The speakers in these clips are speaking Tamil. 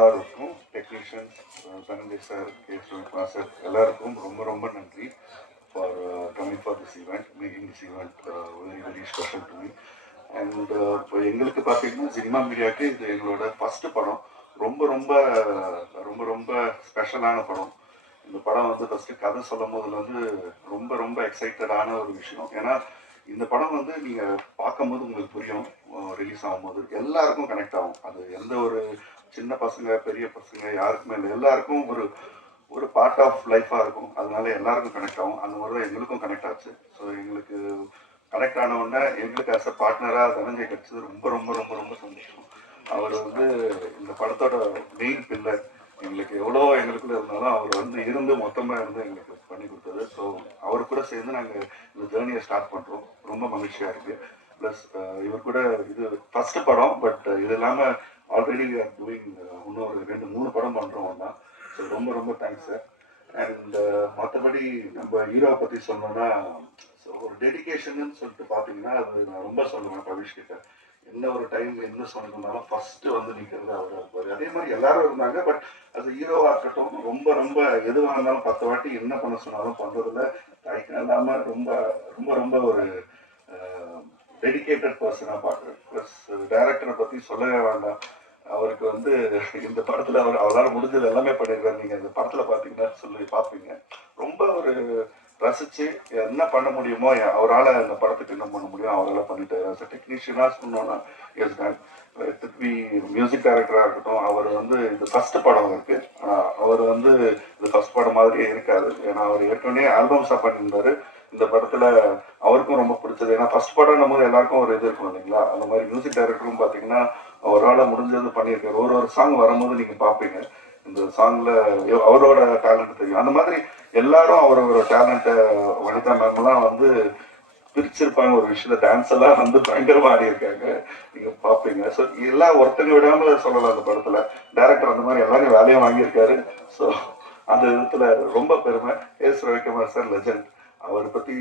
எல்லாருக்கும் technicians Dhananjay sir, K Sureshkumar sir எல்லாருக்கும் ரொம்ப ரொம்ப நன்றி for coming for this event, making this event very very special to me. And இப்போ எங்களுக்கு பார்த்தீங்கன்னா சினிமா மீடியாவுக்கு இது எங்களோட ஃபஸ்ட்டு படம். ரொம்ப ரொம்ப ரொம்ப ரொம்ப ஸ்பெஷலான படம். இந்த படம் வந்து ஃபஸ்ட்டு கதை சொல்லும் போதுல வந்து ரொம்ப ரொம்ப எக்ஸைட்டடான ஒரு விஷயம். ஏன்னா இந்த படம் வந்து நீங்கள் பார்க்கும்போது உங்களுக்கு புரியும், ரிலீஸ் ஆகும்போது எல்லாருக்கும் கனெக்ட் ஆகும். அது எந்த ஒரு சின்ன பசங்க பெரிய பசங்க யாருக்குமே இல்லை, எல்லாருக்கும் ஒரு ஒரு பார்ட் ஆஃப் லைஃபாக இருக்கும். அதனால எல்லாருக்கும் கனெக்ட் ஆகும். அந்த மாதிரி தான் எங்களுக்கும் கனெக்ட் ஆச்சு. ஸோ எங்களுக்கு கனெக்ட் ஆன உடனே எங்களுக்கு ஆஸ் அ பார்ட்னராக தனஞ்சய் கிடச்சது ரொம்ப ரொம்ப ரொம்ப ரொம்ப சந்தோஷம். அவர் வந்து இந்த படத்தோட மெயின் பில்லர். எங்களுக்கு எவ்வளோ எங்களுக்குள்ள இருந்தாலும் அவர் வந்து இருந்து மொத்தமாக இருந்து எங்களுக்கு பண்ணி கொடுத்தது. ஸோ அவர் கூட சேர்ந்து நாங்கள் இந்த ஜேர்னியை ஸ்டார்ட் பண்ணுறோம். ரொம்ப மகிழ்ச்சியாக இருக்குது. ப்ளஸ் இவர் கூட இது ஃபஸ்ட்டு படம். பட் இது இல்லாமல் ஆல்ரெடி வி ஆர் டூயிங் இன்னும் ஒரு 2-3 படம் பண்ணுறோம் தான். ஸோ ரொம்ப ரொம்ப தேங்க்ஸ் சார். அண்ட் மற்றபடி நம்ம ஹீரோவை பற்றி சொன்னோன்னா, ஸோ ஒரு டெடிக்கேஷன்னு சொல்லிட்டு பார்த்தீங்கன்னா அது நான் ரொம்ப சொல்லுவேன் பவிஷ் கிட்ட. என்ன ஒரு டைம் என்ன சொல்லணும்னாலும் ஃபஸ்ட்டு வந்து நிற்கிறது அவர் இருப்பார். அதே மாதிரி எல்லாரும் இருந்தாங்க. பட் அது ஹீரோவாக இருக்கட்டும், ரொம்ப ரொம்ப எதுவாக இருந்தாலும் 10 வாட்டி என்ன பண்ண சொன்னாலும் பண்ணுறதுல தயக்கம் இல்லாமல் ரொம்ப ரொம்ப ரொம்ப ஒரு டெடிக்கேட்டட் பர்சனாக பார்க்குறேன். ப்ளஸ் டைரக்டரை பற்றி சொல்லவே வேண்டாம். அவருக்கு வந்து இந்த படத்தில் அவரால் முடிஞ்சது எல்லாமே பண்ணியிருக்காரு. நீங்கள் இந்த படத்தில் பார்த்தீங்கன்னா சொல்லி பார்ப்பீங்க. ரொம்ப ஒரு ரசித்து என்ன பண்ண முடியுமோ அவரால் இந்த படத்துக்கு என்ன பண்ண முடியும் அவரால் பண்ணிட்டாரு. ஆஸ் அ டெக்னீஷியனாக சொன்னோன்னா எஸ் டன் திருப்பி மியூசிக் டைரக்டராக இருக்கட்டும். அவர் வந்து இது ஃபஸ்ட்டு படம் அவருக்கு. அவர் வந்து இது ஃபஸ்ட் படம் மாதிரியே இருக்காது. ஏன்னா அவர் ஏற்கனவே ஆல்பம்ஸாக பண்ணியிருந்தார். இந்த படத்தில் அவருக்கும் ரொம்ப பிடிச்சது. ஏன்னா ஃபஸ்ட் படம் போது எல்லாருக்கும் ஒரு இது இருக்கும் இல்லைங்களா. அந்த மாதிரி மியூசிக் டைரக்டரும் பார்த்தீங்கன்னா அவரால் முடிஞ்சது பண்ணியிருக்காரு. ஒரு சாங் வரும்போது நீங்கள் பார்ப்பீங்க இந்த சாங்ல அவரோட டேலண்ட் தெரியும். அந்த மாதிரி எல்லாரும் அவரோட டேலண்ட்டை வனிதா மேம்லாம் வந்து பிரிச்சிருப்பாங்க. ஒரு விஷயத்த டான்ஸ் எல்லாம் வந்து பயங்கரமா ஆடி இருக்காங்க, நீங்க பாப்பீங்க. ஸோ எல்லாம் ஒருத்தங்க விடாம சொல்லலாம். அந்த படத்துல டைரக்டர் அந்த மாதிரி எல்லாரும் வேலையும் வாங்கியிருக்காரு. ஸோ அந்த விதத்துல ரொம்ப பெருமை. S Ravikumar sir legend. அவரை பத்தி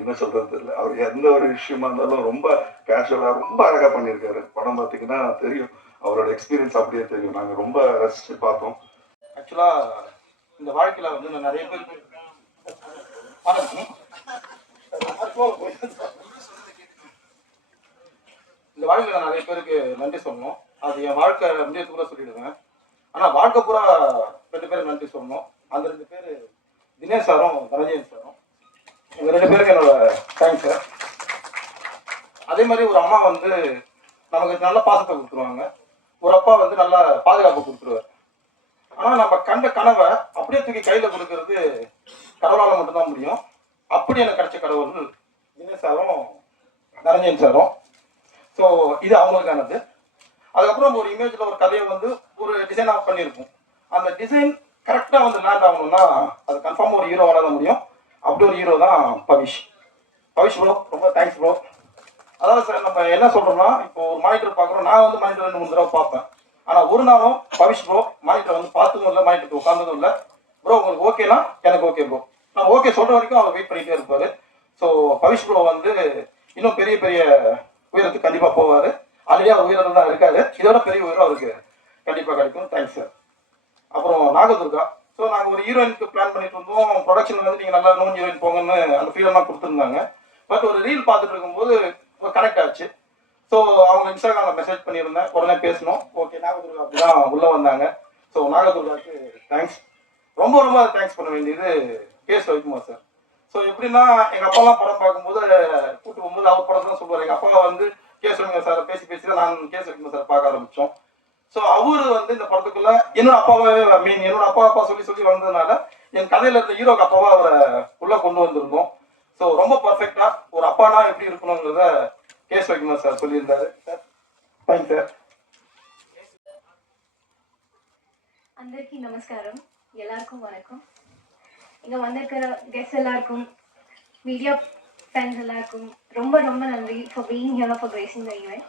என்ன சொல்றது தெரியல. அவர் எந்த ஒரு விஷயமா இருந்தாலும் ரொம்ப கேஷுவலா ரொம்ப அழகா பண்ணியிருக்காரு. படம் பார்த்தீங்கன்னா தெரியும், அவரோட எக்ஸ்பீரியன்ஸ் அப்படியே தெரியும். நாங்க ரொம்ப ரசிச்சு பார்த்தோம். ஆக்சுவலா இந்த வாழ்க்கையில வந்து நான் நிறைய பேர் இந்த வாழ்க்கையில நான் நிறைய பேருக்கு நன்றி சொல்லணும். அது என் வாழ்க்கை முடியத்து கூட சொல்லிடுவேன். ஆனா வாழ்க்கை பூரா 2 பேருக்கு நன்றி சொல்லணும். அந்த 2 பேர் தினேஷ் சாரும் தனஞ்சயன் சாரும். இவங்க 2 பேருக்கு என்னோட தேங்க்ஸ் சார். அதே மாதிரி ஒரு அம்மா வந்து நமக்கு நல்ல பாசத்தை கொடுத்துருவாங்க. ஒரு அப்பா வந்து நல்ல பாதுகாப்பு கொடுத்துருவார். ஆனா நம்ம கண்ட கனவை அப்படியே தூக்கி கையில கொடுக்கறது கடவுளால மட்டும்தான் முடியும். அப்படி எனக்கு கிடைச்ச கடவுள் தினேஷ் சாரும் தனஞ்சயன் சாரும். ஸோ இது அவங்களுக்கானது. அதுக்கப்புறம் ஒரு இமேஜில் ஒரு கதையை வந்து ஒரு டிசைனாக பண்ணியிருப்போம். அந்த டிசைன் கரெக்டாக வந்து லேண்ட் ஆகணும்னா அது கன்ஃபார்மாக ஒரு ஹீரோவால தான் முடியும். அப்படி ஒரு ஹீரோ தான் பவிஷ். பவிஷ் ப்ரோ ரொம்ப தேங்க்ஸ் ப்ரோ. அதாவது சார் நம்ம என்ன சொல்கிறோம்னா, இப்போ ஒரு மானிட்டர் பார்க்குறோம். நான் வந்து மானிட்டர் 2-3 தடவை பார்ப்பேன். ஆனால் ஒரு நாளும் பவிஷ் ப்ரோ மானிட்டர் வந்து பார்த்ததும் இல்லை, மானிட்டருக்கு உட்காந்ததும் இல்லை. ப்ரோ உங்களுக்கு ஓகேனா எனக்கு ஓகே ப்ரோ. நான் ஓகே சொல்கிற வரைக்கும் அவர் வெயிட் பண்ணிகிட்டே இருப்பார். ஸோ பவிஷ் ப்ரோ வந்து இன்னும் பெரிய பெரிய உயரத்துக்கு கண்டிப்பாக போவார். ஆல்ரெடி அவர் உயரம் தான் இருக்காரு. இதோட பெரிய உயரம் அவருக்கு கண்டிப்பாக கிடைக்கும். Thanks sir. அப்புறம் நாகதுர்கா. ஸோ நாங்கள் ஒரு ஹீரோயினுக்கு பிளான் பண்ணிட்டு இருந்தோம். ப்ரொடக்ஷன் வந்து நீங்கள் நல்லா நோன் ஹீரோயின் போங்கன்னு அந்த ஃபீலெல்லாம் கொடுத்துருந்தாங்க. பட் ஒரு ரீல் பார்த்துட்டு இருக்கும்போது கனெக்ட் ஆச்சு. ஸோ அவங்க இன்ஸ்டாகிராமில் மெசேஜ் பண்ணியிருந்தேன். உடனே பேசணும். ஓகே நாகதுர்கா அப்படிதான் உள்ளே வந்தாங்க. ஸோ நாகதுர்காவுக்கு தேங்க்ஸ். ரொம்ப ரொம்ப தேங்க்ஸ் பண்ண வேண்டியது கே ரவிக்குமார் சார். ஸோ எப்படின்னா எங்கள் அப்பாலாம் படம் பார்க்கும்போது கூட்டு போகும்போது அவர் படம் தான் சொல்லுவார். எங்கள் அப்பா வந்து கே ரவிக்குமார் சாரை பேசி பேசி தான் நான் கே ரவிக்குமார் சார் பார்க்க ஆரம்பித்தோம். ஸோ அவரு வந்து இந்த படத்துக்குள்ள என்னோட அப்பாவே என்னோட அப்பா சொல்லி சொல்லி வந்ததுனால என் கதையில இருந்த ஹீரோக்கு அப்பாவா அவரை உள்ள கொண்டு வந்திருந்தோம். ஸோ ரொம்ப பர்ஃபெக்டா ஒரு அப்பானா எப்படி இருக்கணுங்கிறத கே ரவிக்குமார் சார் சொல்லியிருந்தாரு. Sir thanks sir. అందరికీ నమస్కారం. எல்லாருக்கும் வணக்கம். இங்கே வந்திருக்கிற கெஸ்ட் எல்லாருக்கும், மீடியா ஃப்ரெண்ட்ஸ் எல்லாருக்கும் ரொம்ப ரொம்ப நன்றி for being here for gracing the event.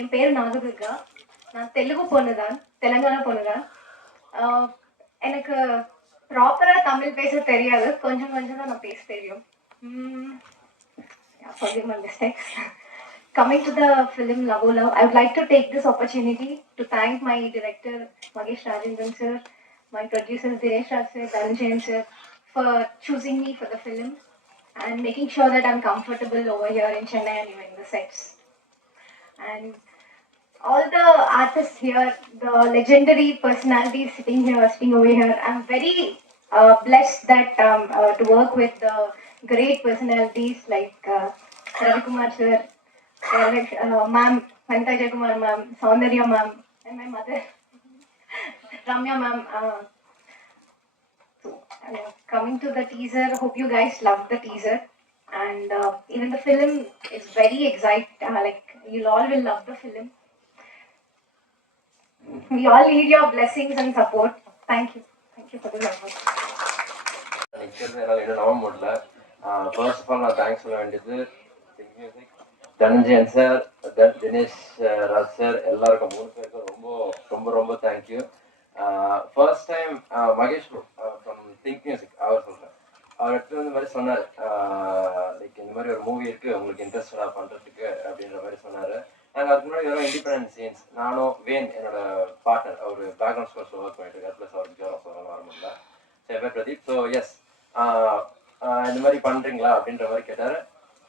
என் பேர் நாகதுர்கா. நான் தெலுங்கு பொண்ணு தான், தெலுங்கானா பொண்ணு தான். எனக்கு ப்ராப்பராக தமிழ் பேச தெரியாது, கொஞ்சம் கொஞ்சம் தான் நான் பேச தெரியும். Mistakes. coming to the film Love Love, I would like to take this opportunity to thank my director Magesh Rajendran sir, my producers Dinesh Raj sir, Dhananjayan sir, for choosing me for the film and making sure that I'm comfortable over here in Chennai and even the sets. And all the artists here, the legendary personalities sitting over here. I'm very blessed that to work with the great personalities like Ravi Kumar sir, ma'am, Vanita Jayakumar ma'am, Saundarya ma'am, and my mother, Ramya ma'am. So, coming to the teaser, hope you guys loved the teaser. And even the film is very exciting. Like you all will love the film. We all need your blessings and support. Thank you. Thank you for the support. நிற்கிறது என்னால் இன்னும் நம்ப முடியல. ஃபர்ஸ்ட் ஆஃப் ஆல் நான் தேங்க்ஸ் சொல்ல வேண்டியது music Dhananjayan sir, Dinesh Raj sir, எல்லாருக்கும் 3 பேருக்கும் ரொம்ப ரொம்ப ரொம்ப thank you. First time Mahesh from Think Music அவர் சொல்கிறேன், அவர் எடுத்து இந்த மாதிரி சொன்னார், லைக் இந்த மாதிரி ஒரு மூவி இருக்குது உங்களுக்கு இன்ட்ரெஸ்டடாக பண்ணுறதுக்கு அப்படின்ற மாதிரி சொன்னார். நாங்கள் அதுக்கு முன்னாடி வெறும் இண்டிபெண்டன்ட் சீன்ஸ், நானும் வேன் என்னோட பார்ட்னர், அவர் பேக்ரவுண்ட் ஸ்கோர்ஸில் ஒர்க் பண்ணிட்டு இருக்கார், ப்ளஸ் அவருக்கு ஜோரம் சொல்லணும் வர முடியல, என் பேர் பிரதீப். ஸோ எஸ் இந்த மாதிரி பண்ணுறீங்களா அப்படின்ற மாதிரி கேட்டார்.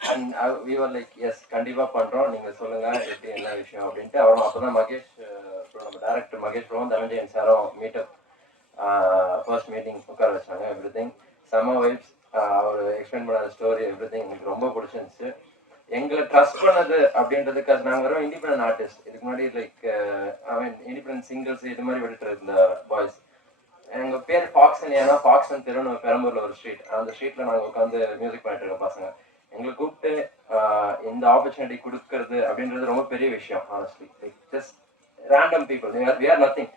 அண்ட் விவர் லைக் எஸ் கண்டிப்பாக பண்ணுறோம், நீங்கள் சொல்லுங்கள் எப்படி என்ன விஷயம் அப்படின்ட்டு. அவரும் அப்போ தான் மகேஷ் நம்ம டேரக்டர் மகேஷ் ப்ரோவும் தனஞ்சயன் சாரும் மீட்டப் ஃபர்ஸ்ட் மீட்டிங் உட்கார வச்சாங்க. எவ்ரி திங் செம்ம வைப்ஸ், அவர் எக்ஸ்பிளைன் பண்ண ஸ்டோரி எவ்ரி திங் எனக்கு ரொம்ப பிடிச்சிருந்துச்சு. எங்களை ட்ரஸ்ட் பண்ணது அப்படின்றதுக்கு அது நாங்கள் வெறும் இண்டிபெண்டன்ட் ஆர்டிஸ்ட், இதுக்கு முன்னாடி like I mean independent singles இது மாதிரி விட்டுட்டு இருந்த பாய்ஸ். எங்கள் பேர் ஃபாக்ஸன், ஏன்னா ஃபாக்ஸன் தெருன்னு பெரம்பூரில் ஒரு ஸ்ட்ரீட், அந்த ஸ்ட்ரீட்டில் நாங்கள் உட்காந்து மியூசிக் பண்ணிட்டு இருக்க பசங்க. எங்களை கூப்பிட்டு இந்த ஆப்பர்ச்சுனிட்டி கொடுக்கறது அப்படின்றது ரொம்ப பெரிய விஷயம். Honestly like just random people, we are nothing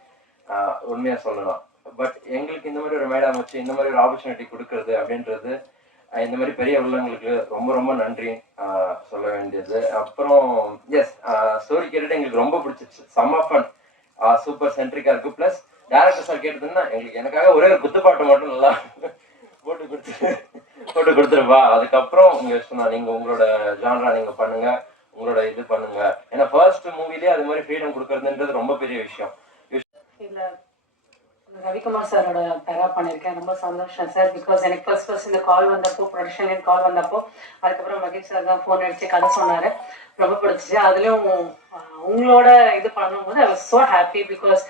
உண்மையாக சொல்லலாம். பட் எங்களுக்கு இந்த மாதிரி ஒரு மேடம் வச்சு இந்த மாதிரி ஒரு ஆப்பர்ச்சுனிட்டி கொடுக்கறது அப்படின்றது இந்த மாதிரி பெரிய உள்ளவங்களுக்கு ரொம்ப ரொம்ப நன்றி சொல்ல வேண்டியது. அப்புறம் எஸ் ஸ்டோரி கேட்டுட்டு எங்களுக்கு ரொம்ப பிடிச்சிருச்சு, செம்ம ஃபன், சூப்பர் சென்ட்ரிக்காக இருக்குது. ப்ளஸ் டேரக்டர் சார் கேட்டதுன்னா எங்களுக்கு எனக்காக ஒரே ஒரு குத்துப்பாட்டு மட்டும் நல்லா போட்டு கொடுத்துருப்பா, அதுக்கப்புறம் உங்கள் இஷ்டம் தான், நீங்கள் உங்களோட ஜான்ரா நீங்கள் பண்ணுங்கள், உங்களோட இது பண்ணுங்கள். ஏன்னா ஃபர்ஸ்ட் மூவிலே அது மாதிரி ஃப்ரீடம் கொடுக்குறதுன்றது ரொம்ப பெரிய விஷயம். இதில் ரவிக்குமார் சாரோட பேரா பண்ணியிருக்கேன், ரொம்ப சந்தோஷம் சார். பிகாஸ் எனக்கு ஃபர்ஸ்ட் இந்த கால் வந்தப்போ, ப்ரொடக்ஷன்லேருந்து கால் வந்தப்போ, அதுக்கப்புறம் மகேஷ் சார் தான் ஃபோன் அடித்து கதை சொன்னார், ரொம்ப பிடிச்சிச்சு. அதுலேயும் உங்களோட இது பண்ணும்போது I was so happy. Because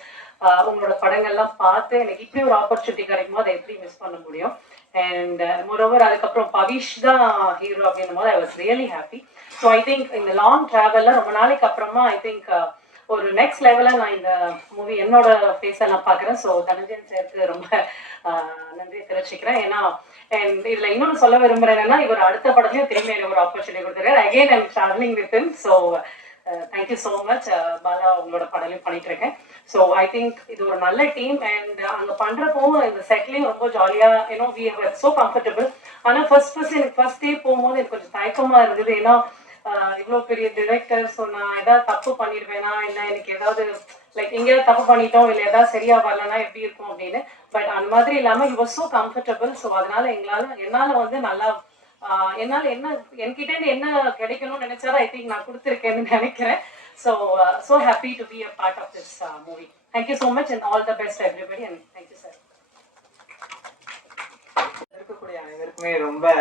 உங்களோட படங்கள்லாம் பார்த்து எனக்கு இப்படி ஒரு ஆப்பர்ச்சுனிட்டி கிடைக்கும் போது அதை எப்படி மிஸ் பண்ண முடியும். அண்ட் மோரோவர் அதுக்கப்புறம் பவிஷ் தான் ஹீரோ அப்படின்னும் போது I was really happy. So I think இந்த லாங் ட்ராவலில் ரொம்ப நாளைக்கு அப்புறமா ஐ திங்க் ஒரு நெக்ஸ்ட் லெவலில் நான் இந்த மூவி என்னோட ஃபேஸை நான் பார்க்குறேன். ஸோ தனஞ்சயன் சாருக்கு ரொம்ப நன்றியை தெரிவிச்சுக்கிறேன். ஏன்னா இதில் இன்னொன்று சொல்ல விரும்புகிறேன் என்னன்னா, இவர் அடுத்த படத்துலையும் திரும்பி எனக்கு ஒரு ஆப்பர்ச்சுனிட்டி கொடுத்துருக்காரு. Again I'm travelling with him. So thank you so much. Bala உங்களோட படலையும் பண்ணிட்டு இருக்கேன். ஸோ ஐ திங்க் இது ஒரு நல்ல டீம். அண்ட் அங்கே பண்ணுறப்போ இந்த செட்லையும் ரொம்ப ஜாலியாக, ஏன்னோ வி ஆர் ஸோ கம்ஃபர்டபுள். ஆனால் ஃபர்ஸ்ட் எனக்கு ஃபர்ஸ்ட் டே போகும்போது எனக்கு கொஞ்சம் தயக்கமாக இருந்தது. ஏன்னா இவ்வளோ பெரிய டிரெக்டர், ஸோ நான் ஏதாவது தப்பு பண்ணிடுவேனா, இல்லை எனக்கு ஏதாவது லைக் எங்கேயாவது தப்பு பண்ணிட்டோம், இல்லை ஏதாவது சரியாக வரலன்னா எப்படி இருக்கும் அப்படின்னு. பட் அந்த மாதிரி இல்லாமல் you was so comfortable. So அதனால என்னால் வந்து நல்லா என்னால் என்ன என்கிட்ட என்ன கிடைக்கணும்னு நினைச்சாலும் ஐ திங்க் நான் கொடுத்துருக்கேன்னு நினைக்கிறேன். So happy to be a part of this movie. Thank you so much and all the best everybody. And thank you sir. இருக்கக்கூடிய அனைவருக்குமே ரொம்ப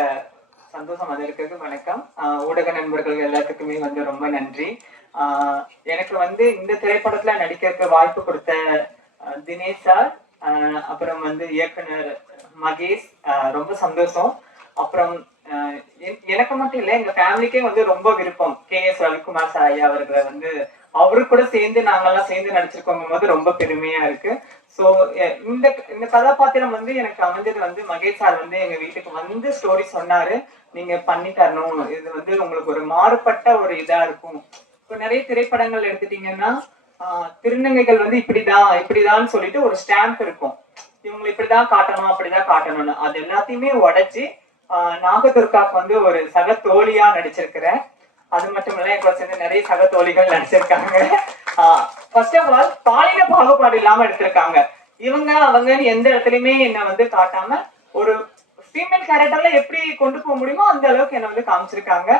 சந்தோஷம் வந்திருக்கிறது. வணக்கம். ஊடக நண்பர்கள் எல்லாத்துக்குமே வந்து ரொம்ப நன்றி. எனக்கு வந்து இந்த திரைப்படத்துல நடிக்கிறதுக்கு வாய்ப்பு கொடுத்த தினேஷ் சார், அப்புறம் வந்து இயக்குனர் மகேஷ், ரொம்ப சந்தோஷம். அப்புறம் எனக்கு மட்டும் இல்லை, எங்க ஃபேமிலிக்கே வந்து ரொம்ப விருப்பம் KS ரவிக்குமார் சார் ஐயா அவர்களை வந்து அவரு கூட சேர்ந்து நாங்கெல்லாம் சேர்ந்து நடிச்சிருக்கோங்க போது ரொம்ப பெருமையா இருக்கு. ஸோ இந்த கதாபாத்திரம் வந்து எனக்கு அமைஞ்சது வந்து மகேஷ் சார் வந்து எங்க வீட்டுக்கு வந்து ஸ்டோரி சொன்னாரு, நீங்க பண்ணி தரணும், இது வந்து உங்களுக்கு ஒரு மாறுபட்ட ஒரு இதா இருக்கும். இப்போ நிறைய திரைப்படங்கள் எடுத்துட்டீங்கன்னா திருநங்கைகள் வந்து இப்படிதான் சொல்லிட்டு ஒரு ஸ்டாம்ப் இருக்கும், இவங்களை இப்படிதான் காட்டணும் அப்படிதான் காட்டணும்னு. அது எல்லாத்தையுமே உடைச்சு நாகதுர்காக்கு வந்து ஒரு சக தோழியா நடிச்சிருக்கிறேன். அது மட்டும் இல்ல, என் கூட சேர்ந்து நிறைய சக தோழிகள் நடிச்சிருக்காங்க. ஃபர்ஸ்ட் ஆஃப் ஆல் பாலின பாகுபாடு இல்லாம எடுத்திருக்காங்க. இவங்க அவங்கன்னு எந்த இடத்துலயுமே என்ன வந்து காட்டாம ஒரு ஃபீமேல் கேரக்டர்ல எப்படி கொண்டு போக முடியுமோ அந்த அளவுக்கு என்ன வந்து காமிச்சிருக்காங்க.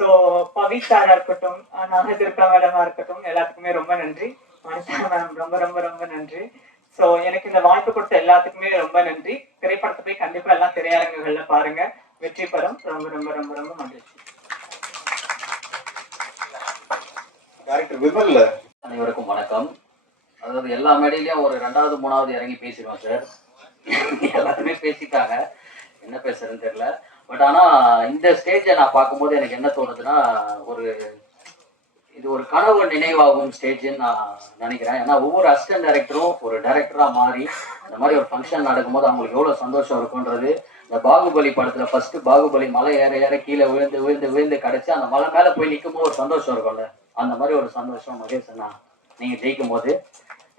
ஸோ பவி சாரா இருக்கட்டும், நாகதுர்கா மேடமா இருக்கட்டும், எல்லாத்துக்குமே ரொம்ப நன்றி. வனிதா மேம் ரொம்ப ரொம்ப ரொம்ப நன்றி. ஸோ எனக்கு இந்த வாய்ப்பு கொடுத்த எல்லாத்துக்குமே ரொம்ப நன்றி. திரைப்படத்தை போய் கண்டிப்பா எல்லாம் திரையரங்குகள்ல பாருங்க. வெற்றி பெறும். ரொம்ப ரொம்ப ரொம்ப ரொம்ப மகிழ்ச்சி. டைரக்டர் விமல். அனைவருக்கும் வணக்கம். அதாவது எல்லா மேடையிலையும் ஒரு 2வது 3வது இறங்கி பேசிடுவோம் சார். எல்லாருமே பேசிட்டாங்க, என்ன பேசுறதுன்னு தெரியல. பட் ஆனால் இந்த ஸ்டேஜை நான் பார்க்கும்போது எனக்கு என்ன தோணுதுன்னா, இது ஒரு கனவு நினைவாகும் ஸ்டேஜ்ன்னு நான் நினைக்கிறேன். ஏன்னா ஒவ்வொரு அசிஸ்டன்ட் டைரக்டரும் ஒரு டைரக்டராக மாறி இந்த மாதிரி ஒரு ஃபங்க்ஷன் நடக்கும்போது அவங்களுக்கு எவ்வளோ சந்தோஷம் இருக்குன்றது. இந்த பாகுபலி படத்தில் ஃபர்ஸ்ட் பாகுபலி மலை ஏற ஏற கீழே விழுந்து விழுந்து விழுந்து கிடச்சி அந்த மலை மேலே போய் நிற்கும் போது ஒரு சந்தோஷம் இருக்கும்ல, அந்த மாதிரி ஒரு சந்தோஷம் மகேஷ் அண்ணா நீங்கள் ஜெயிக்கும் போது.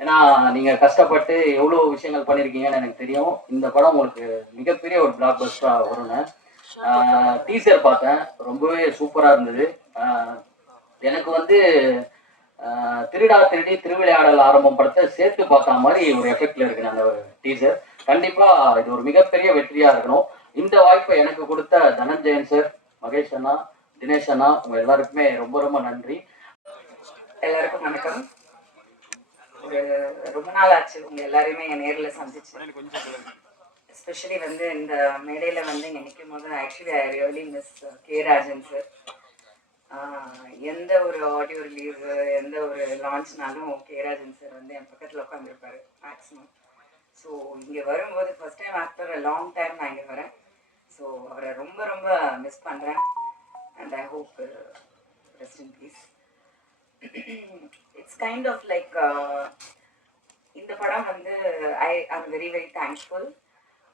ஏன்னா நீங்கள் கஷ்டப்பட்டு எவ்வளோ விஷயங்கள் பண்ணியிருக்கீங்கன்னு எனக்கு தெரியும். இந்த படம் உங்களுக்கு மிகப்பெரிய ஒரு பிளாக் பஸ்டராக வரும்னு. டீசர் பார்த்தேன், ரொம்பவே சூப்பராக இருந்தது. எனக்கு வந்து திருடா திருடி திருவிளையாடல் ஆரம்பம் படத்தை சேர்த்து பார்த்த மாதிரி ஒரு எஃபெக்ட்ல இருக்கு அந்த டீசர். கண்டிப்பா இது ஒரு மிகப்பெரிய வெற்றியா இருக்கணும். இந்த வாய்ப்பை எனக்கு கொடுத்த தனஞ்சயன் சார், மகேஷ் அண்ணா, தினேஷ் அண்ணா, உங்க எல்லாருக்குமே ரொம்ப ரொம்ப நன்றி. எல்லாருக்கும் வணக்கம். ரொம்ப நாள் ஆச்சு உங்க எல்லாரையுமே நேரில் சந்திச்சு. எஸ்பெஷலி வந்து இந்த மேடையில் வந்து இங்கே நிற்கும் போது actually I really miss K Rajan sir. எந்த ஒரு ஆடியோ ரிலீஸ், எந்த ஒரு லான்ச்னாலும் கே ராஜன் சார் வந்து என் பக்கத்தில் உட்காந்துருப்பாரு மேக்ஸிமம். ஸோ இங்கே வரும்போது first time after a long time நான் இங்கே வரேன். ஸோ அவரை ரொம்ப ரொம்ப மிஸ் பண்ணுறேன். And I hope rest in peace. It's kind of like இந்த படம் வந்து ஐ ஆம் வெரி வெரி தேங்க்ஃபுல்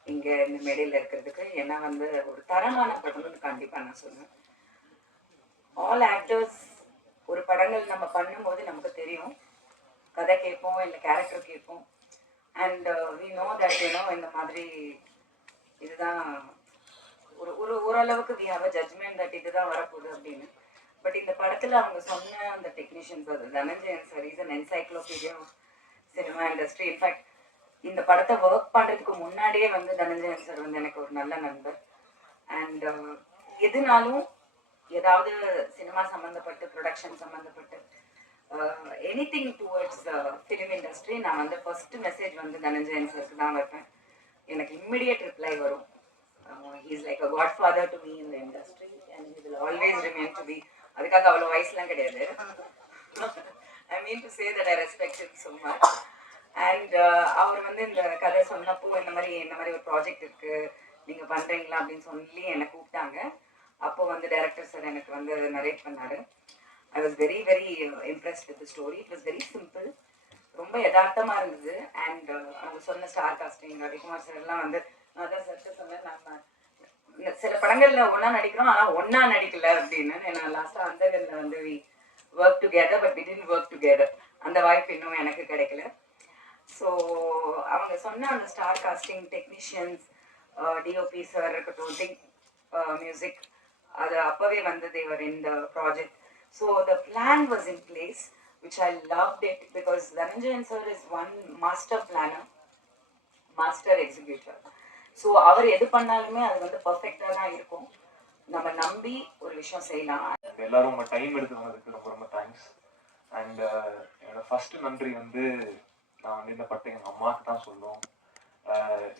இங்கே இந்த மேடையில் இருக்கிறதுக்கு. ஏன்னா வந்து ஒரு தரமான படம்னு கண்டிப்பாக நான் சொல்லுவேன். ஆல் ஆக்டர்ஸ் ஒரு படங்கள் நம்ம பண்ணும்போது நமக்கு தெரியும், கதை கேட்போம், இல்லை கேரக்டர் கேட்போம். And we know that you know இந்த மாதிரி இதுதான் ஒரு ஒரு ஓரளவுக்கு we have a judgement that இதுதான் வரப்போகுது அப்படின்னு. பட் இந்த படத்தில் அவங்க சொன்ன அந்த டெக்னீஷியன்ஸ், அது Dhananjayan sir is an encyclopedia cinema industry. In fact இந்த படத்தை ஒர்க் பண்ணுறதுக்கு முன்னாடியே வந்து தனஞ்சயன் சார் வந்து எனக்கு ஒரு நல்ல நண்பர். அண்ட் எதுனாலும் ஏதாவது சினிமா சம்மந்தப்பட்டு, ப்ரொடக்ஷன் சம்மந்தப்பட்டு எனிதிங் டுவர்ட்ஸ் ஃபிலிம் இண்டஸ்ட்ரி, நான் வந்து ஃபர்ஸ்ட் மெசேஜ் வந்து தனஞ்சயன் சாருக்கு தான் வைப்பேன். எனக்கு இம்மிடியட் ரிப்ளை வரும். he is like a godfather to me in the industry and he will always remain to be. அதுக்காக அவ்வளோ வயசுலாம் கிடையாது. I mean to say that I respect him so much. And அவர் வந்து இந்த கதை சொன்னப்போ இந்த மாதிரி ஒரு ப்ராஜெக்ட் இருக்கு, நீங்க பண்றீங்களா அப்படின்னு சொல்லி என்னை கூப்பிட்டாங்க. அப்போ வந்து டைரக்டர் சார் எனக்கு வந்து நரேட் பண்ணாரு. I was very very impressed with the story. It was very simple, ரொம்ப யதார்த்தமா இருந்தது. அண்ட் அவங்க சொன்ன ஸ்டார் காஸ்டிங், ரவிக்குமார் சார் எல்லாம் வந்து நான் தான் சார் சொன்னேன், நம்ம சில படங்கள்ல ஒன்னா நடிக்கிறோம் ஆனா ஒன்னா நடிக்கல அப்படின்னு. நான் லாஸ்டா அந்தகல்ல வந்து we work together but we didn't work together. அந்த வாய்ப்பு இன்னும் எனக்கு கிடைக்கல. ஸோ அவங்க சொன்ன அந்த star casting, technicians, DOP sir இருக்கட்டும், திங்க் மியூசிக், அது அப்பவே வந்து they were in the project. So the plan was in place which I loved it because Dhananjayan sir is one master planner, master executor. So அவர் எது பண்ணாலுமே அது வந்து பர்ஃபெக்டாக தான் இருக்கும். நம்ம நம்பி ஒரு விஷயம் செய்யலாம். எல்லாரும் உங்கள் டைம் எடுத்து வந்ததுக்கு ரொம்ப ரொம்ப தேங்க்ஸ். அண்ட் என்னோட ஃபர்ஸ்ட் நன்றி வந்து நான் வந்து இந்த படத்தை எங்கள் அம்மாவுக்கு தான் சொல்லணும்.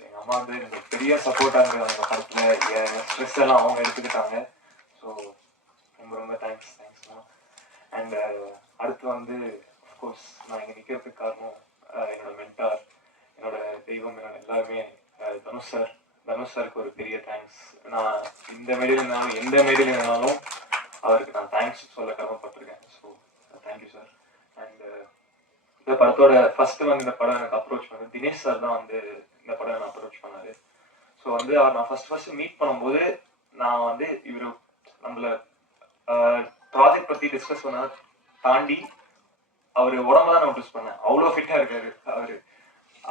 எங்கள் அம்மா வந்து எனக்கு பெரிய சப்போர்ட்டாக இருந்தது அந்த படத்தில். என் ஸ்ட்ரெஸ் எல்லாம் அவங்க எடுத்துக்கிட்டாங்க. ஸோ ரொம்ப ரொம்ப தேங்க்ஸ்மா. அண்ட் அடுத்து வந்து அஃப்கோர்ஸ் நான் இங்கே நிற்கிறதுக்கு காரணம் என்னோட மென்டார், என்னோட தெய்வம், என்னோட எல்லாருமே தனுஷ் சார். தனுஷ் சாருக்கு ஒரு பெரிய தேங்க்ஸ். நான் இந்த மேடையில் இருந்தாலும் எந்த மேடையில் இருந்தாலும் அவருக்கு நான் தேங்க்ஸ் சொல்ல கடமைப்பட்டிருக்கேன். So thank you sir. அண்ட் இந்த படத்தோட ஃபர்ஸ்ட் வந்து இந்த படம் எனக்கு அப்ரோச் பண்ணது தினேஷ் சார் தான் வந்து இந்த படம் எனக்கு அப்ரோச் பண்ணாரு. ஸோ வந்து அவர் நான் ஃபர்ஸ்ட் மீட் பண்ணும்போது நான் வந்து இவர் நம்மள ப்ராஜெக்ட் பற்றி டிஸ்கஸ் பண்ண தாண்டி அவர் உடம்பு தான் நோட்டீஸ் பண்ணேன். அவ்வளோ ஃபிட்டாக இருக்காரு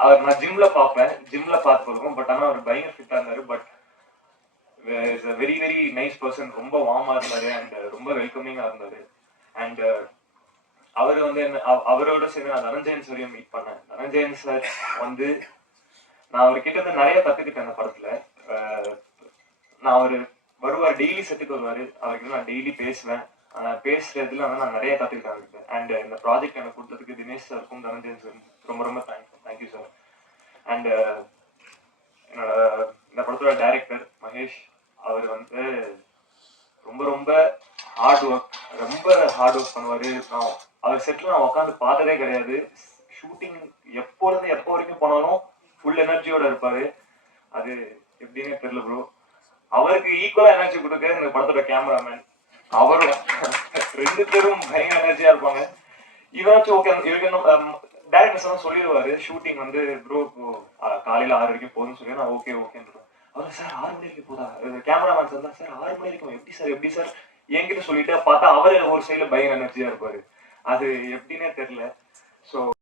அவர் நான் ஜிம்ல பார்த்து போயிருக்கோம். பட் ஆனால் அவர் பயங்கர ஃபிட்டாக இருந்தார். But is a very very nice person. ரொம்ப வார்மாக இருந்தார் அண்ட் ரொம்ப வெல்கமிங்காக இருந்தார். அண்ட் அவர் வந்து அவரோட சேர்ந்து நான் தனஞ்சயன் சாரையும் மீட் பண்ணேன். தனஞ்சயன் சார் வந்து நான் அவர்கிட்ட இருந்து நிறைய கற்றுக்கிட்டேன் அந்த படத்தில். நான் வருவார், டெய்லி செட்டுக்கு வருவார். அவர்கிட்ட நான் டெய்லி பேசுவேன். பேசுறதுல வந்து நான் நிறைய கற்றுக்கிட்டேன். அண்ட் இந்த ப்ராஜெக்ட் எனக்கு கொடுத்ததுக்கு தினேஷ் சாருக்கும் தனஞ்சயன் சார் ரொம்ப ரொம்ப தேங்க்யூ சார். அண்ட் என்னோட இந்த படத்தோட டைரக்டர் மகேஷ், அவர் வந்து ரொம்ப ரொம்ப ஹார்ட் ஒர்க் பண்ணுவார். அவர் செட்டில் நான் உட்காந்து பார்த்ததே கிடையாது. ஷூட்டிங் எப்போ வரைக்கும் போனாலும் ஃபுல் எனர்ஜியோட இருப்பார். அது எப்படின்னே தெரியல ப்ரோ. அவருக்கு ஈக்குவலா எனர்ஜி கொடுக்க இந்த படத்தோட கேமராமேன், அவரும் 2 பேரும் பயங்கர எனர்ஜியா இருப்பாங்க. இவராச்சும் ஓகே, இவருக்கு டேரக்டர் சொல்லிடுவாரு ஷூட்டிங் வந்து ப்ரோ காலையில 6 வரைக்கும் போகுதுன்னு சொல்லி நான் ஓகேன்றேன். அவர் சார் 6 மணி வரைக்கும் போதா? கேமராமேன் சார் தான் சார் 6 மணி வரைக்கும் எப்படி சார் என்கிட்ட சொல்லிட்டு பார்த்தா அவரு ஒரு சைடுல பயங்கர எனர்ஜியா இருப்பாரு. அது எப்படின்னே தெரியல. ஸோ